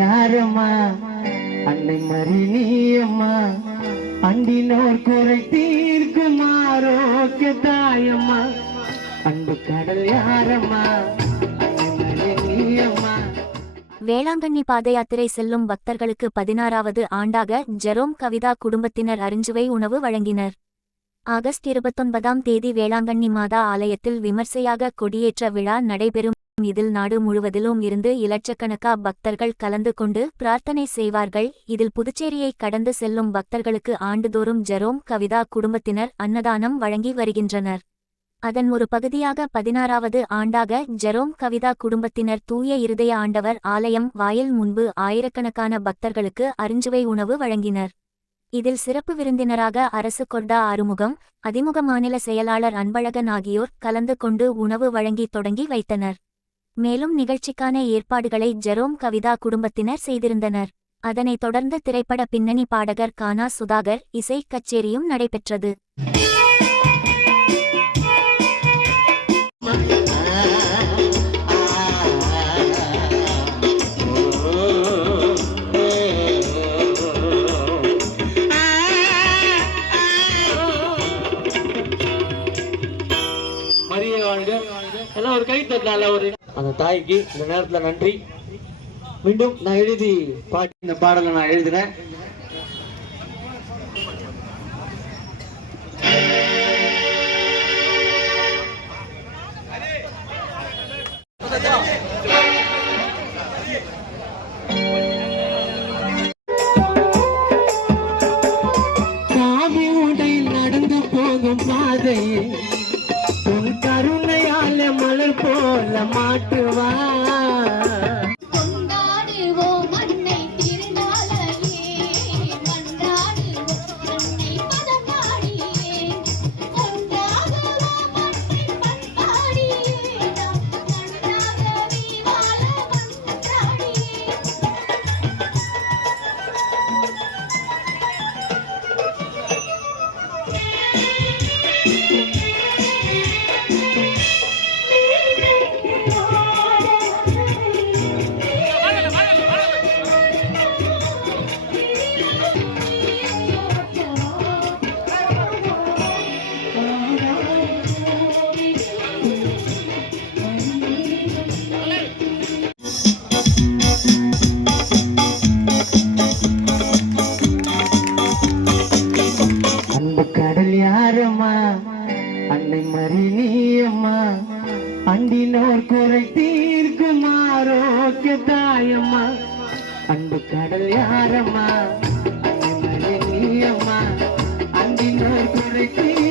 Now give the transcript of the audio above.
யாரம்மா? அன்னை மறி நீயம்மா அண்டினோர் குறை தீர்க்கும்? ஆரோக்கிய தாயம்மா. அன்பு கடல் யாரம்மா? வேளாங்கண்ணி பாத யாத்திரை செல்லும் பக்தர்களுக்கு பதினாறாவது ஆண்டாக ஜெரோம் கவிதா குடும்பத்தினர் அருஞ்சுவை உணவு வழங்கினர். ஆகஸ்ட் இருபத்தொன்பதாம் தேதி வேளாங்கண்ணி மாதா ஆலயத்தில் விமர்சையாக கொடியேற்ற விழா நடைபெறும். இதில் நாடு முழுவதிலும் இருந்து இலட்சக்கணக்கா பக்தர்கள் கலந்து கொண்டு பிரார்த்தனை செய்வார்கள். இதில் புதுச்சேரியை கடந்து செல்லும் பக்தர்களுக்கு ஆண்டுதோறும் ஜெரோம் கவிதா குடும்பத்தினர் அன்னதானம் வழங்கி வருகின்றனர். அதன் ஒரு பகுதியாக பதினாறாவது ஆண்டாக ஜெரோம் கவிதா குடும்பத்தினர் தூய இருதய ஆண்டவர் ஆலயம் வாயில் முன்பு ஆயிரக்கணக்கான பக்தர்களுக்கு அருஞ்சுவை உணவு வழங்கினர். இதில் சிறப்பு விருந்தினராக அரசு கொர்டா ஆறுமுகம் அதிமுக மாநில செயலாளர் அன்பழகன் ஆகியோர் கலந்து கொண்டு உணவு வழங்கி தொடங்கி வைத்தனர். மேலும் நிகழ்ச்சிக்கான ஏற்பாடுகளை ஜெரோம் கவிதா குடும்பத்தினர் செய்திருந்தனர். அதனைத் தொடர்ந்து திரைப்பட பின்னணி பாடகர் கானா சுதாகர் இசை கச்சேரியும் நடைபெற்றது. எல்லாம் ஒரு கை தட்டலாம்ல ஒரு அந்த தாய்க்கு இந்த நேரத்துல நன்றி. மீண்டும் நான் எழுதி பாட்டு இந்த பாடலை நான் எழுதுறேன் காவி உடை நடந்து போகும் பாதையே மலர் போல மாட்டுவா? மறினியம்மா அண்டினோர் குறை தீர்க்கும் ஆரோக்கிய தாயம்மா. அன்பு கடல் யாரம்மா மறினியம்மா அண்டினோர் குறை தீர்